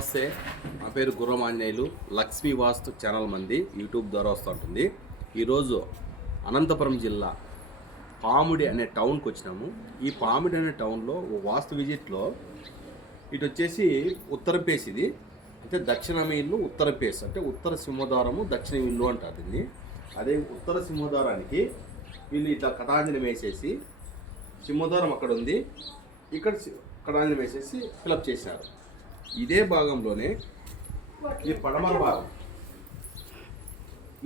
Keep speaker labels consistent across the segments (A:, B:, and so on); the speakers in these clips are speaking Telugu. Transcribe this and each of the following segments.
A: నమస్తే. నా పేరు గుర్రం లక్ష్మీ వాస్తు ఛానల్ మంది యూట్యూబ్ ద్వారా వస్తుంటుంది. ఈరోజు అనంతపురం జిల్లా పాముడి అనే టౌన్కి వచ్చినాము. ఈ పాముడి అనే టౌన్లో ఓ వాస్తు విజిట్లో ఇటు వచ్చేసి ఉత్తర పేస్ ఇది. అంటే దక్షిణ ఇల్లు ఉత్తర పేస్. అంటే ఉత్తర సింహద్వారము దక్షిణ ఇల్లు అంటారు దీన్ని. అదే ఉత్తర సింహద్వారానికి వీళ్ళు ఇట్లా కటాంజనం వేసేసి సింహద్వారం అక్కడ ఉంది. ఇక్కడ సి- కటాంజనం వేసేసి ఫిలప్ చేశారు. ఇదే భాగంలోనే ఈ పడమర భాగం.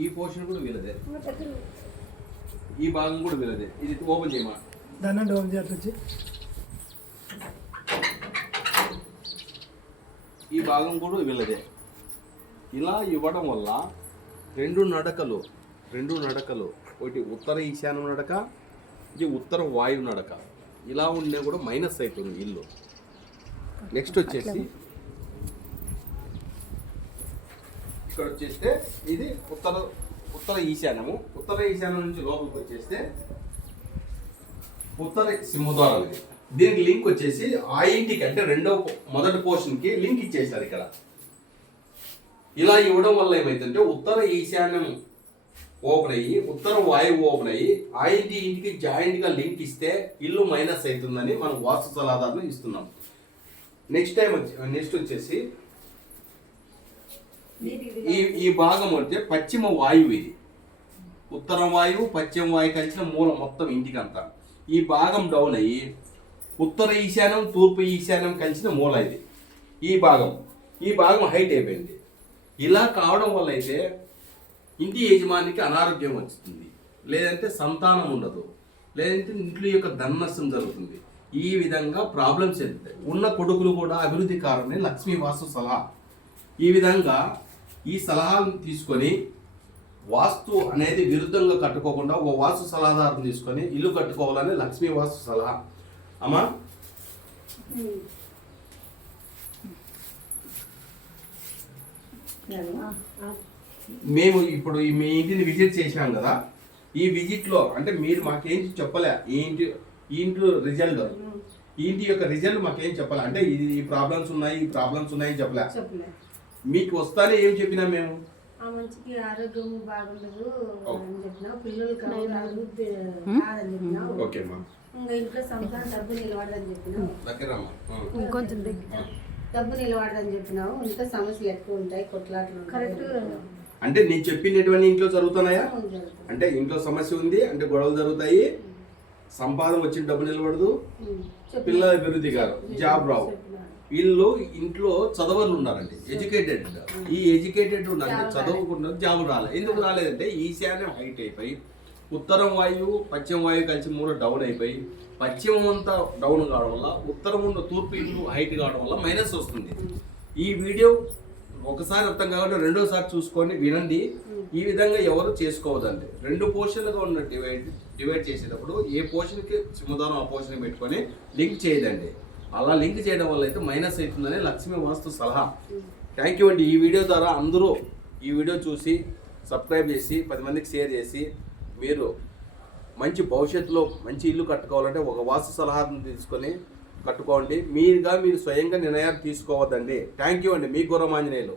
A: ఈ పోర్షన్ కూడా వీళ్ళదే. ఈ భాగం కూడా వీళ్ళదే. ఇది ఓపెన్ చేయమా?
B: దాన్ని డోన్ చేసి
A: ఈ భాగం కూడా వీళ్ళదే. ఇలా ఇవ్వడం వల్ల రెండు నడకలు రెండు నడకలు. ఒకటి ఉత్తర ఈశాన్యం నడక ఇది ఉత్తర వాయు నడక. ఇలా ఉండే కూడా మైనస్ అవుతుంది ఇల్లు. నెక్స్ట్ వచ్చేసి ఇక్కడ వచ్చేస్తే ఇది ఉత్తర ఉత్తర ఈశాన్యము. ఉత్తర ఈశాన్యం నుంచి లోపలికి వచ్చేస్తే ఉత్తర సింహద్వారం ఇది. దీనికి లింక్ వచ్చేసి ఆ ఇంటికి అంటే రెండో మొదటి పోర్షన్కి లింక్ ఇచ్చేసారు ఇక్కడ. ఇలా ఇవ్వడం వల్ల ఏమైందంటే ఉత్తర ఈశాన్యం ఓపెన్ అయ్యి ఉత్తర వాయువు ఓపెన్ అయ్యి ఆ ఇంటి ఇంటికి జాయింట్గా లింక్ ఇస్తే ఇల్లు మైనస్ అవుతుందని మనం వాస్తు సలహాదారులు ఇస్తున్నాం. నెక్స్ట్ టైం వచ్చి నెక్స్ట్ వచ్చేసి ఈ ఈ భాగం అంటే పశ్చిమ వాయువు ఇది. ఉత్తరం వాయువు పశ్చిమ వాయువు కలిసిన మూల మొత్తం ఇంటికంతా. ఈ భాగం డౌన్ అయ్యి ఉత్తర ఈశాన్యం తూర్పు ఈశాన్యం కలిసిన మూల ఇది. ఈ భాగం. ఈ భాగం హైట్ అయిపోయింది. ఇలా కావడం వల్ల అయితే ఇంటి యజమానికి అనారోగ్యం వస్తుంది లేదంటే సంతానం ఉండదు. లేదంటే ఇంట్లో యొక్క ధననష్టం జరుగుతుంది. ఈ విధంగా ప్రాబ్లమ్స్ ఎదుగుతాయి ఉన్న కొడుకులు కూడా అభివృద్ధి కారణమే లక్ష్మీ వాసు సలహా. ఈ విధంగా ఈ సలహాలను తీసుకొని వాస్తు అనేది విరుద్ధంగా కట్టుకోకుండా ఒక వాస్తు సలహాదారుని తీసుకొని ఇల్లు కట్టుకోవాలని లక్ష్మీ వాస్తు సలహా. అమ్మా? మేము ఇప్పుడు ఈ మీ ఇంటిని విజిట్ చేశాం కదా ఈ విజిట్లో అంటే మీరు మాకేం చెప్పలే ఈ ఇంటి ఈ ఇంటి రిజల్ట్ ఈ ఇంటి యొక్క రిజల్ట్ మాకేం చెప్పలే అంటే ఇది ఈ ప్రాబ్లమ్స్ ఉన్నాయి ఈ ప్రాబ్లమ్స్ ఉన్నాయి చెప్పలే.
C: చెప్పలే.
A: మీకు వస్తానే ఏం చెప్పినా మేము?
C: ఆ మంచికి ఆరోగ్యం బాగుండదు. అని పిల్లలు కాదని చెప్పినావు
A: ఓకే అమ్మా
C: ఇంకా ఇంట్లో సంతానం డబ్బు నిలబడదని చెప్పినావు
A: దగ్గరమ్మా. ఆ.
B: ఇంకొంచెం దగ్గర.
C: డబ్బు నిలబడదని చెప్పినావు ఇంట్లో సమస్యలు ఎక్కువ ఉంటాయి కొట్లాటలు కరెక్ట్.
A: అంటే నేను చెప్పినటువంటి ఇంట్లో జరుగుతున్నాయా? అంటే ఇంట్లో సమస్య ఉంది అంటే గొడవలు జరుగుతాయి సంపాదన వచ్చిన డబ్బు నిలబడదు. పిల్లల అభివృద్ధి కాదు జాబ్ రావు. వీళ్ళు ఇంట్లో చదవలు ఉన్నారండి ఎడ్యుకేటెడ్ ఈ ఎడ్యుకేటెడ్ ఉన్నారంటే చదవకుండా జాబ్ రాలేదు ఎందుకు రాలేదంటే ఈశాన్యం హైట్ అయిపోయి ఉత్తరం వాయువు పశ్చిమ వాయువు కలిసి మూడు డౌన్ అయిపోయి పశ్చిమం అంతా డౌన్ కావడం వల్ల ఉత్తరం ఉన్న తూర్పు ఇల్లు హైట్ కావడం వల్ల మైనస్ వస్తుంది. ఈ వీడియో ఒకసారి అర్థం కావాలంటే రెండోసారి చూసుకొని వినండి. ఈ విధంగా ఎవరు చేసుకోవద్దండి. రెండు పోర్షన్లుగా ఉన్న డివైడ్ డివైడ్ చేసేటప్పుడు ఏ పోర్షన్కి సింహదానం ఆ పోర్షన్ పెట్టుకొని లింక్ చేయదండి. అలా లింక్ చేయడం వల్ల అయితే మైనస్ అవుతుందని లక్ష్మీ వాస్తు సలహా. థ్యాంక్ యూ అండి. ఈ వీడియో ద్వారా అందరూ ఈ వీడియో చూసి సబ్స్క్రైబ్ చేసి పది మందికి షేర్ చేసి మీరు మంచి భవిష్యత్తులో మంచి ఇల్లు కట్టుకోవాలంటే ఒక వాస్తు సలహాను తీసుకొని కట్టుకోండి. మీరుగా మీరు స్వయంగా నిర్ణయాలు తీసుకోవద్దండి. థ్యాంక్ యూ అండి. మీ గురమాంజనేయులు